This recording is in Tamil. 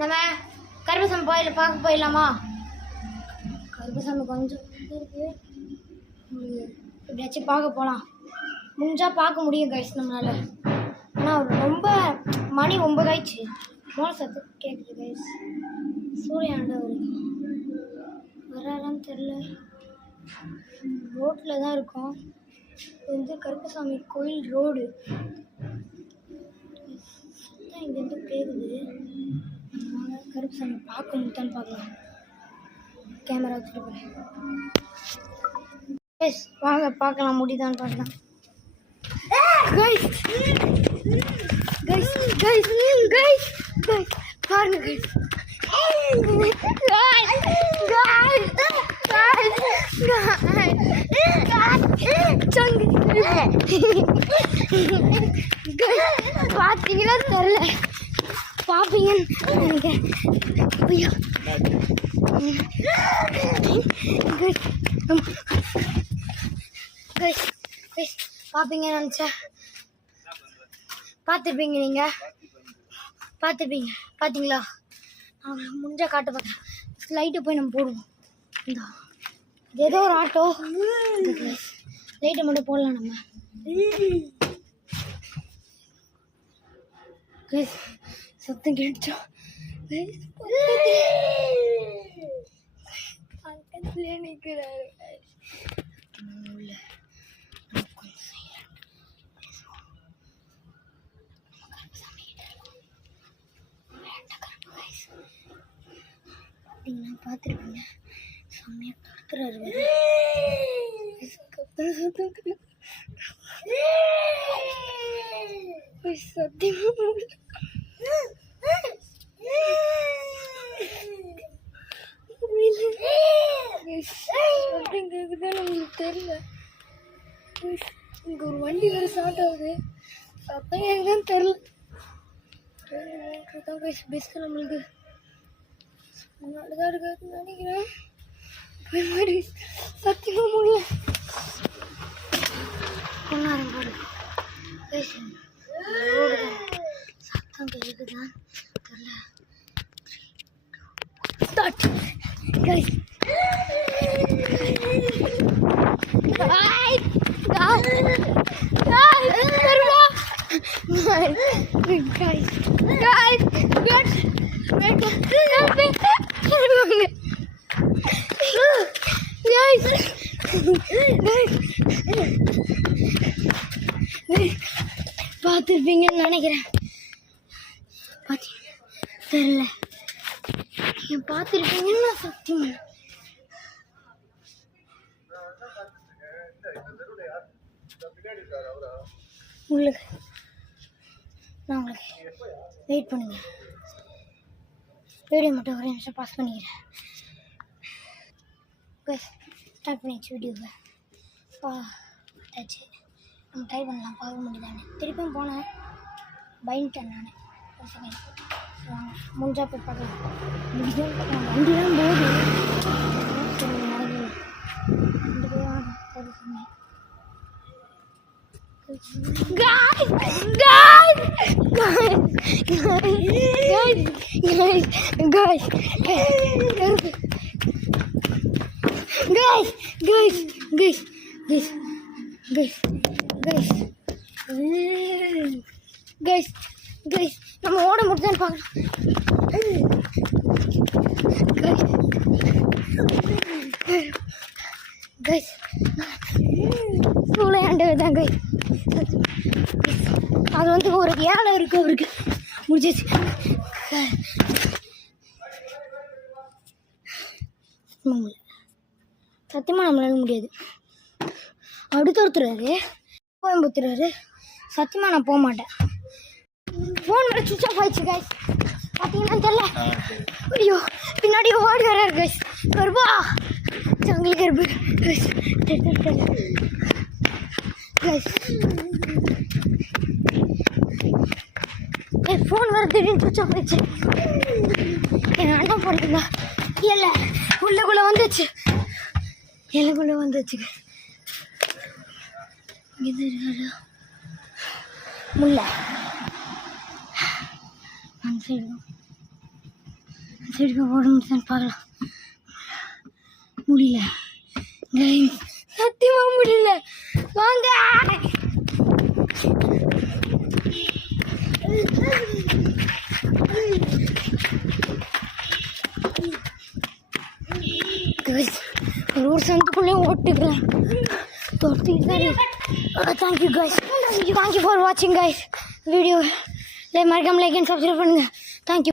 நம்ம கருப்பசாமி கோயிலை பார்க்க போயிடலாமா? கருப்பசாமி கொஞ்சம் இருக்கு, எப்படியாச்சும் பார்க்க போகலாம். முடிஞ்சால் பார்க்க முடியும் கைஸ் நம்மளால. ஆனால் ரொம்ப மணி 9 ஆயிடுச்சு. மோன சத்து கேட்குது கைஸ். சூரியன் வரான்னு தெரில. ரோட்டில் தான் இருக்கோம். இது வந்து கருப்பசாமி கோயில் ரோடு. இங்கேருந்து கேட்குது. கருப்பசாமி பார்க்க முடியுதான்னு பார்க்கலாம். கேமரா வச்சுட்டு போகிறேன். வாங்க பார்க்கலாம், முடியுதான்னு பார்க்கலாம். Guys guys guys guys guys பாருங்க கைஸ். பார்த்தீங்கன்னா தெரில, பார்ப்பீங்கன்னு நினைக்கிறேன். பார்ப்பீங்கன்னு நினச்சேன். பார்த்துருப்பீங்க, நீங்கள் பார்த்துருப்பீங்க. பார்த்தீங்களா? முடிஞ்சா காட்ட பார்த்தேன். லைட்டை போய் நம்ம போடுவோம். இந்த ஏதோ ஒரு ஆட்டோ லைட்டை மட்டும் போடலாம் நம்ம. சத்தம் கேட்டா பக்கத்துலேயே நிற்கிறாரு. பார்த்துருப்பீங்க, செம்மையா கத்துறாரு. சத்தியமா அப்படிங்கிறதுதான் நம்மளுக்கு தெரியல. இங்கே ஒரு வண்டி வேறு ஸ்டார்ட் ஆகுது. சத்தம் எதுதான் தெரில. பெஸ்ட்டு நம்மளுக்கு முன்னாடிதான் இருக்காதுன்னு நினைக்கிறேன். மாதிரி சத்தியமா முடியல. பொண்ணாரம் பாடு சத்தம் கேட்குதான் தெரியல. Start guys. பார்த்துருப்பீங்கன்னு நினைக்கிறேன். தெரியல, பார்த்துருப்பீங்கன்னு நான் சத்தியம். உங்களுக்கு நான் உங்களுக்கு வெயிட் பண்ணுங்க. வீடியோ மட்டும் ஒரு நிமிஷம் பாஸ் பண்ணிக்கிறேன். ஸ்டார்ட் பண்ணிடுச்சு வீடியோவை. ஆச்சு, நம்ம ட்ரை பண்ணலாம், பார்க்க முடியுதானே. திருப்பியும் போனேன், பயந்துட்டேன் நான். ஒரு செகண்ட் வாங்க, முடிஞ்சா போய் பார்க்கலாம். முடியும் வண்டிலாம் போகுது. ரெண்டு பேர் வாங்க. Guys, guys, guys, guys, guys, guys, guys, guys, guys, guys, guys, guys, guys, நம்ம ஓட முடியுதான்னு பார்க்கலாம். guys, விளையாண்டதான் guys. அது வந்து ஒரு ஏழை இருக்கு அவருக்கு. முடிஞ்சிச்சு. சத்தியமாக நம்மளால முடியாது. அடுத்து ஒருத்தராரு கோயம்புத்தூராரு. சத்தியமாக நான் போக மாட்டேன். ஃபோன் மேலே சுவிட்ச் ஆஃப் ஆயிடுச்சு கைஸ். பார்த்தீங்கன்னா தெரியல. ஐயோ, பின்னாடி ஓடி வர்றாரு கைஸ். கருப்பா ஜங்கிள் கருப்பு கைஸ். ஃபோன் வர திடீர்னு சுவிட்ச் ஆஃப் ஆயிடுச்சு. என் அண்ணன் போனீங்களா? இல்லை, உள்ளக்குள்ளே வந்துச்சு. எனக்குள்ளே வந்துச்சு. இது முடியல. அந்த சைடுக்கு ஓட முடியுதான்னு பார்க்கலாம். முடியல கைஸ், சத்தியமா முடியல. வாங்க கைஸ், ஒரு சந்துக்குள்ளே ஓட்டுக்கிறேன். தேங்க்யூ கைஸ், தேங்க்யூ ஃபார் வாட்சிங் கைஸ். வீடியோ மறக்காம லைக் அண்ட் சப்ஸ்கிரைப் பண்ணுங்கள். தேங்க்யூ.